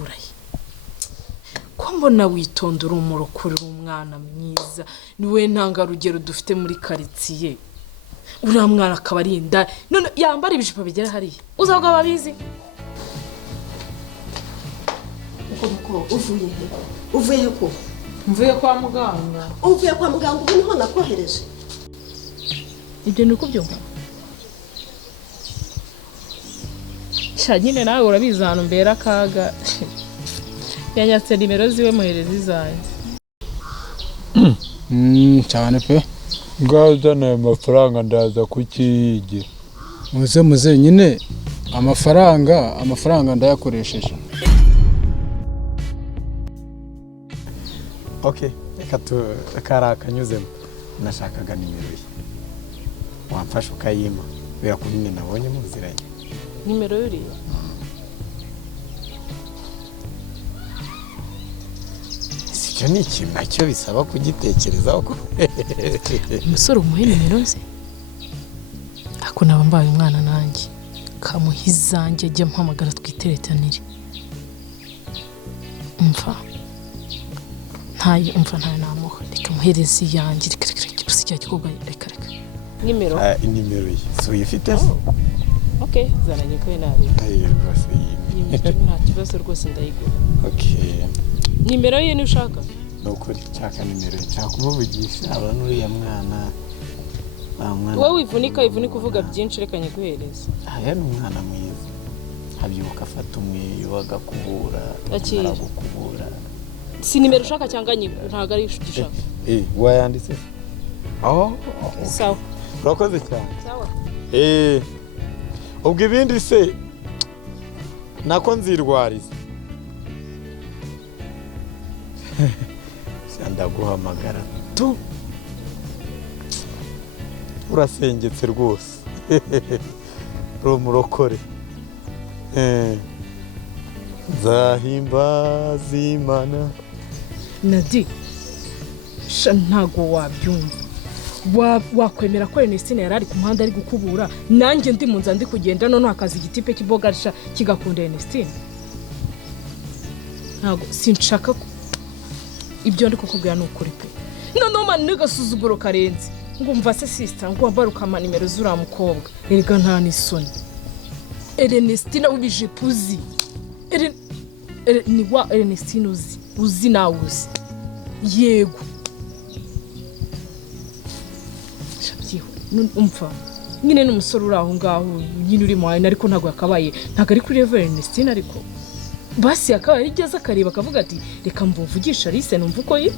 wayikurahe ko mbona witondera umurokore umwana mwiza niwe ntangarugero dufite muri quartier uriya mwana akaba ari inda none yambara ibishipa bigera hariya uzabwa babizi uko uvuye ko mvuye kwa muganga uvuye kwa muganga ubu niho nakohereje ibyo ni uko byumva nyine nawe urabizi ahantu mbera akaga yanyatse nimero ziwe muhereza izanjye cyane pe ngazana amafaranga ndaza kukiyigira muze nyine amafaranga ndayakoresheje. Okay, reka karakanyuzemo nashakaga nimero ye wamfasha ukayima bera kuri nne nabonye muziranye nimero yuriya sicyo ni ikintu nacyo bisaba kugitekerezaho ko umusore umuhe nimero ze ako naba mbaye umwana nanjye kamuhizanjye ajya mpamagara twiteretanire ntayo namuha reka muhereze yanjye reka gusa icyo gikobwa reka nimero nimero ye so yifite okay zananye ko nabi rwose nta kibazo rwose ndayigura okay nimero ye ni ushaka nukuri cyaka nimero cyaka kumuvugisha abantu uriya mwana wowe wivunika uvuga byinshi reka nyiguhereza aya ni umwana mwiza habyuka afata umweyo agakubura aragukubura si nimero ushaka cyangwa ntago ari ushaka wayanditse sawa urakoze cyane sawa ubwo ibindi se nako nzirwariza ndaguhamagara tu urasengetse rwose rumurokore nzahimbaza Imana Nadi ntago wabyumva wakwemera ko Ernestine yarari ku muhanda ari gukubura nanjye ndi munza ndi kugenda none akazi igitipe kibogarisha kigakunda Ernestine ntago sinshaka ibyo ndi kukubwira n'ukuri pe none man nigasuzuguro karenze ngumva se sister ngo baruka nimero zura mukobwa erega nta nisoni Ernestine ubijipuzi ni wa Ernestine uzi nawe uzi yego umva nyine n'umusore uri aho ngaho nyine uri muhane ariko ntago yakabaye ntago ari kuri level Ernestine ariko basi yakabaye igeze akareba akavuga ati reka mvugisha Alice numva uko yi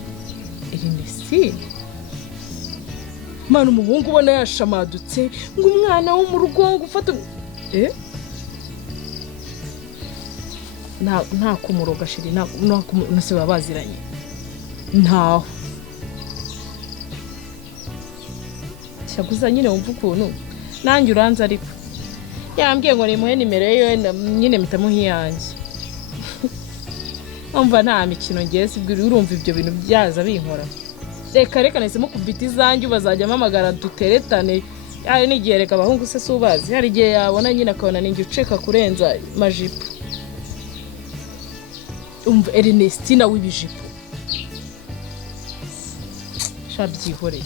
Ernestine mana umuhungu ubona yashamadutse ngo umwana wo mu rugo ngo ufata nta kumuroga shiri nase babaziranye ntaho cyaguza nyine wumva ukuntu nanjye uranza ariko yambwiye ngo nimuhe nimero ye nyine mitamuhiyanjye umva nta mikino ngiye sibwira urumva ibyo bintu byaza binkora reka nahisemo kubita izanjye bazajya mpamagara duteretane ari n'igihe reka abahungu se subazi hari igihe yabona nyine akabona ninjye uceka kurenza majipo umva Ernestine w'ibijipo shabyihoreye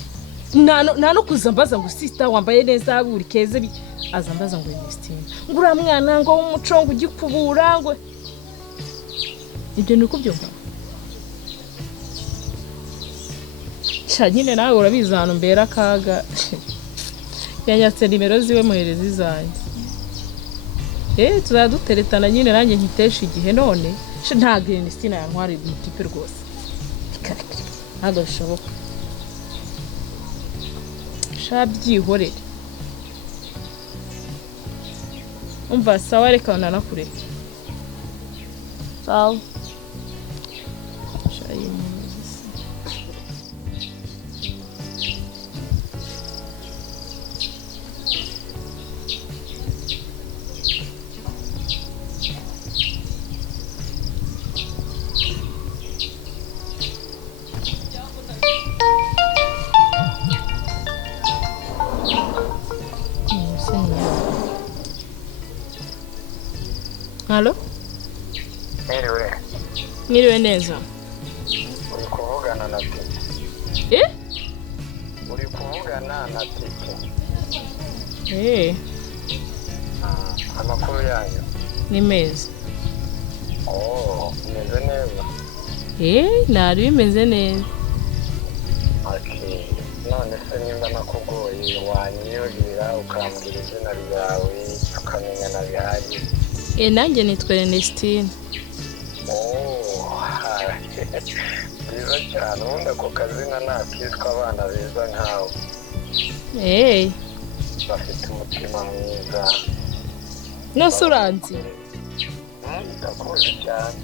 nta no kuzambaza ngo sister wambaye neza buri keze azambaza ngo Ernestine ngo ura mwana ngo w'umucongo ugikubura ngo ibyo niko byumva nyine nawe urabizi ahantu mbera akaga yanyatse nimero ziwe muhereza izanjye tuzaduteretana nyine nanjye nkitesha igihe none ntago Ernestine yantwara umutipe rwose ntago bishoboka shabyihorere umva sawa reka nanakure sawa Halo? Mwiriwe neza. Uri kuvugana na Titi. Uri kuvugana na Titi. Amakuru yanyu Ni meza. Meze neza. Nari bimeze neza. Okay. None se nimba nakugoye wanyiyurira ukambwira izina ryawe tukamenya na bihagije. Nanjye nitwa Ernestine. Byiza cyane ubundi ako kazina nakitwa abana beza nkawe. Bafite umutima mwiza. Nose uranzi? Ndakuzi cyane.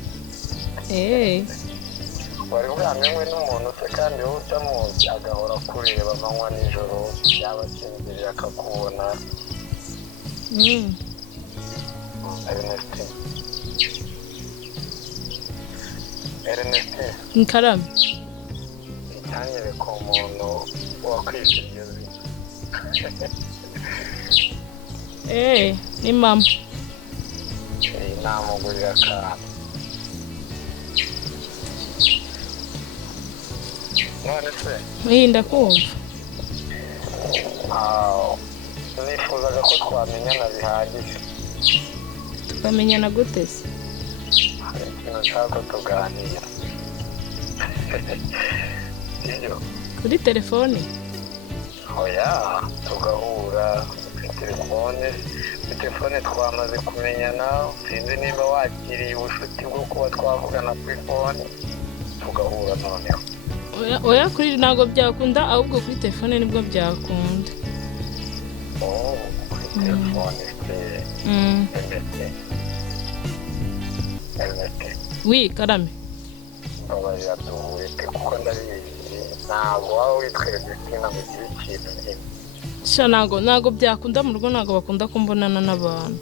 Wari bwamenywe n'umuntu se kandi wowe utamuzi agahora kureba amanywa nijoro yaba asinziriye akakubona. Ernestine. Nkarame. Icyanyereka umuntu wakwishe iryo zina. Ni mama. Namugurira akantu. None se? Ndakumva. Nifuzaga ko twamenyana bihagije. Tukamenyana gute se? Hari ikintu nshaka ko tuganira. Iyo? Kuri telefone? Oya, tugahura kuri telefone twamaze kumenyana, sinzi nimba wakiriye ubushuti bwo kuba twavugana kuri fone, tugahura noneho. Oya kuri ntago byakunda ahubwo kuri telefone nibwo byakunda. Kuri telefone se. Oui, Karame. Babarira duhure kuko ndabizi ntabwo waba witwaye Christina mu gihe kintu kimwe. Sha ntago byakunda mu rugo ntago bakunda kumbonana n'abantu.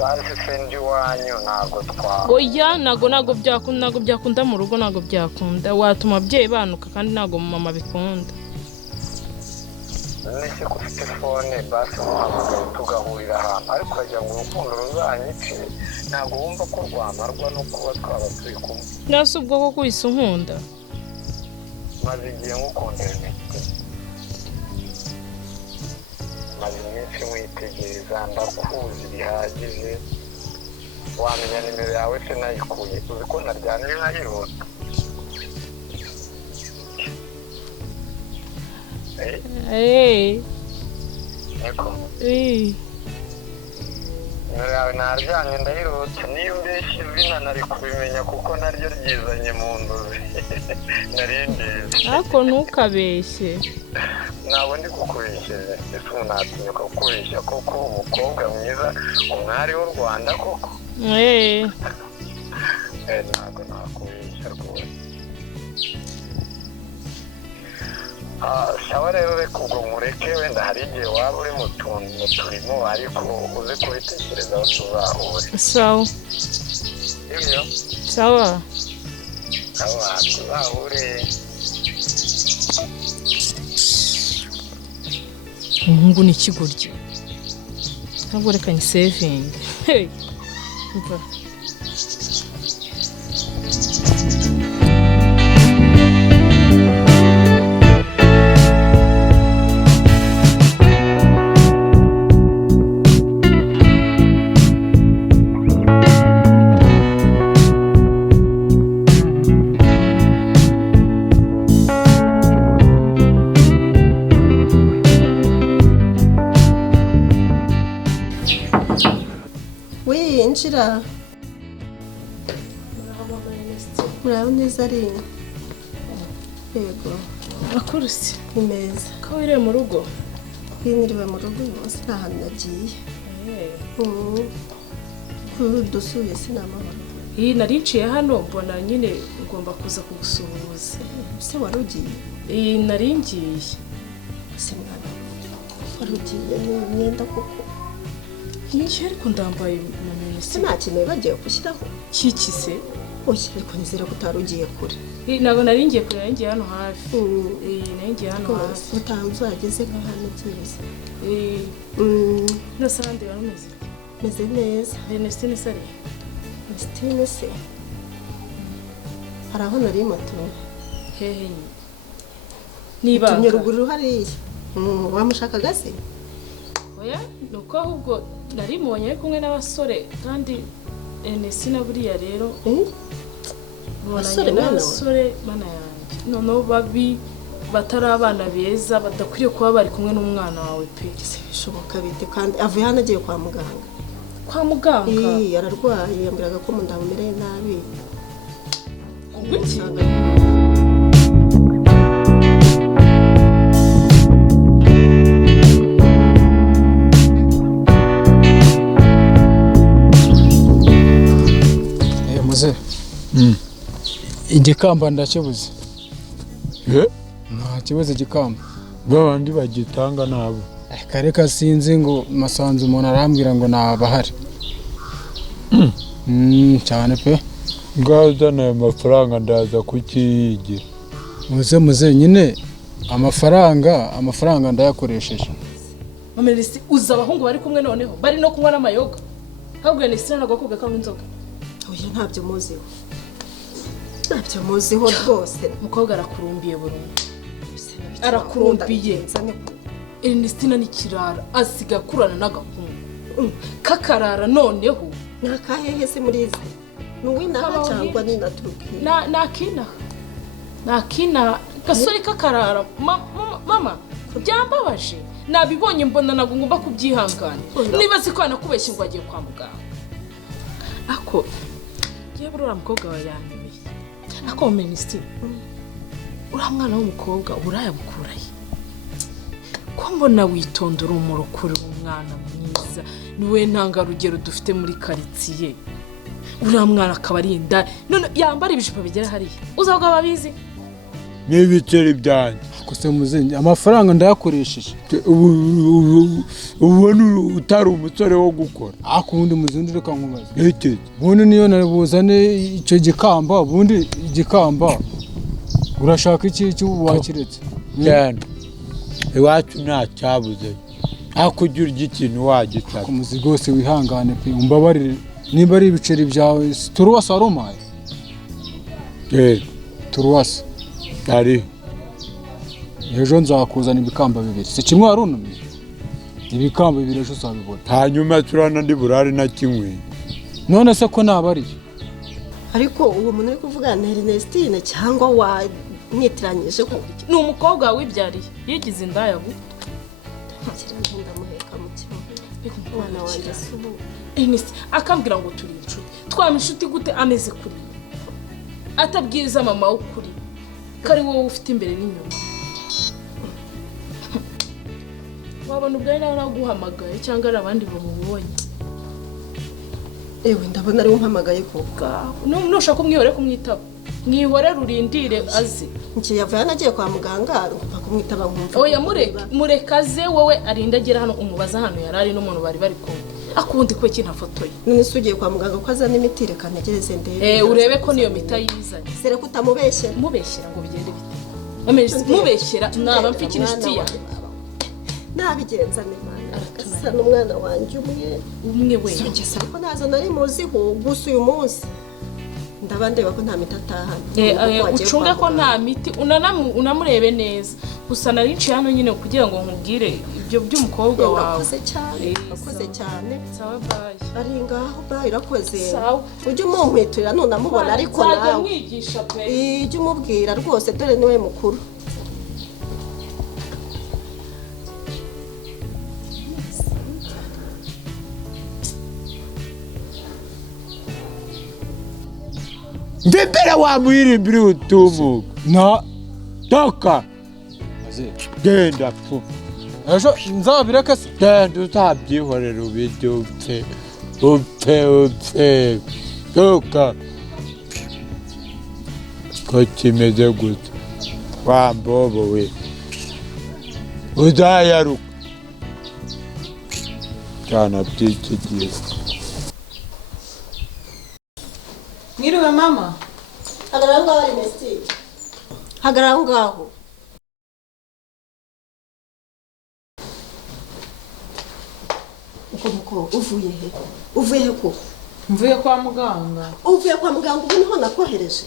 Basi sendi wanyu ntago twa. Oya ntago byakunda mu rugo ntago byakunda. Watuma ababyeyi banuka kandi ntago mama bikunda. Nese kuri telefone basi muhamagaye tugahurira ahantu ariko ajya ngo urukundo ruzanyice ntabwo wumva ko rwamarwa no kuba twaba turi kumwe. Nase ubwo ko kwisa unkunda. Maze igihe ngukundira imiti. Maze iminsi mwitegereza ndakuzi bihagije. Wamenya nimero yawe se nayikuye uzi ko naryamye nkayirota. Eko. Nimero yawe naryamye ndayirota niyo mbeshye izina nari kubimenya kuko naryo ryizanye mu nzozi. Narindizi. Ariko ntukabeshye. Ntabwo ndi kukubeshyera ese unatinyuka kukubeshya koko umukobwa mwiza umwari w'u Rwanda koko. Ntabwo nakubeshya rwose. Sawa rero reka ubwo mureke wenda hari igihe waba uri mu turimo ariko uze kubitekerezaho tuzahure. Sawa. Ibyo? Sawa. Tuzahure. Umuhungu ni ikigoryi. Ntabwo reka ni saving. Umva. Injira. Muraho neza ari. Yego. Akuruse. Ni meza. Ko wiriwe mu rugo? Niriwe mu rugo umunsi ahantu nagiye. Dusuye sinamahoro. Nariciye hano mbona nyine ngomba kuza kugusuhuza. Se warugiye? Naringiye. Se mwana. Warugiye n'imyenda koko. Iki ariko ndambaye mama se nta kintu bagiye gushyiraho. Kiki se? Oya ariko nizera ko utarugiye kure. Ntabwo naringiye kure naringiye hano hafi. Naringiye hano hafi. Utanze ageze nka hano byiza. Nasande yarameze. meze neza. Ernestine sari. Ernestine se. Hari aho nari moto. Hehe. Niba. Tumye ruguru hariya. Wamushakaga se? Oya, nuko ahubwo nari mubonye ari kumwe n'abasore kandi Ernestine buriya rero. Abasore bana yanjye. Noneho babi batari abana beza badakwiriye kuba bari kumwe n'umwana wawe pe. Bishoboka bite kandi avuye hano agiye kwa muganga. Kwa muganga? Ararwaye yambiraga ko munda mumereye nabi. Kuki? Muze. Igikamba ndakibuze. Nta kibazo igikamba. Babandi bagitanga nabo. Kareka sinzi ngo masanzu umuntu arambwira ngo nabahari. Cyane pe. Ngazana ayo mafaranga ndaza kukiyigira. Muze nyine amafaranga ndayakoresheje. Mamerisi uza abahungu bari kumwe noneho bari no kunywa n'amayoga. Habwe Ernestine nagakobwa kamwe inzoga. Oya ntabyo muziho. Ntabyo muziho rwose. Umukobwa arakurumbiye burundu. Arakurumbiye. Ernestine ni kirara asiga kurana n'agahungu. Kakarara noneho. Nakahehe se muri izi. Nuwinaha cyangwa ni natuki. Nakina gasore kakarara mama byambabaje nabibonye mbona nago ngomba kubyihangana niba zikwana kubeshya ngo agiye kwa muganga ako yewe ura mukobwa wa yanyibeye ako Ernestine ura mwana w'umukobwa uraya bukuraye ko mbona witondera umurokuru umwana mwiza niwe ntanga rugero dufite muri quartier ura mwana akabarinda none yambara ibijipo bigera hariya uzabwa babizi n'ibiceri byanjye kose muzenye amafaranga ndayakoresheje ubona utari umusore wo gukora akundi muzundi reka nkubaze eke bundi niyo nabuzane icyo gikamba bundi igikamba urashaka iki wakiretse cyane iwacu nta cyabuze akugira ikintu wagitaka umuzi rwose wihangane pe umbabarire niba ari ibiceri byawe turuwasa arumaye turuwasa ari ejo nzakuzana ibikamba bibiri si kimwe warunumye ibikamba bibiri ejo uzabibona hanyuma turana ndi burari na kimwe none se ko nabari ariko uwo muntu uri kuvuga na Ernestine cyangwa wamwitiranyije ko ni umukobwa wibyariye yigize indaya bu ndamuheka mu kibuga umwana wanjye subu Ernestine akambwira ngo turi inshuti twama inshuti gute ameze kuri atabwiriza mama ukuri kari wowe ufite imbere n'inyuma wabona ubwo nawe naguhamagaye cyangwa ari abandi bamubonye ewe ndabona ari umpamagaye ko nushaka kumwihore kumwitaba mwihore rurindire aze nki yavuye nagiye kwa muganga ngomba kumwitaba nkumva oya murekaze wowe arinda agera hano umubaza hano yarari n'umuntu bari kumwe akundi kwe kintafotoye none sugiye kwa muganga ko azana imiti reka ntegereze ndebe urebe ko niyo mita yizanye sere kutamubeshyera ngo bigende bite mubeshyera naba mfite inshuti ya nabigenza n'Imana asa n'umwana wanjye umwe we songeza ko nazo nari muziho gusa uyu munsi ndabandeba ko nta miti atahana ucunge ko nta miti unamurebe neza gusa narici hano nyine kugira ngo nkubwire ibyo by'umukobwa wawe akoze cyane sawa bye ari ngaho bye irakoze ujye umumpwiturira none amubona ariko nawe mwigisha pe ijye umubwira rwose dore niwe mukuru ndembera wamuhirimbiri utumuka na toka genda pu ejo nzabireka se genda utabyihorera ubiryo upfe toka ko kimeze gute wambobo we uzayaruka cyana by'iki gihe Mwiriwe mama. Hagarara ngaho Ernestine. Hagarara ngaho. muko uvuye he ko mvuye kwa muganga uvuye kwa muganga ubu niho nakohereje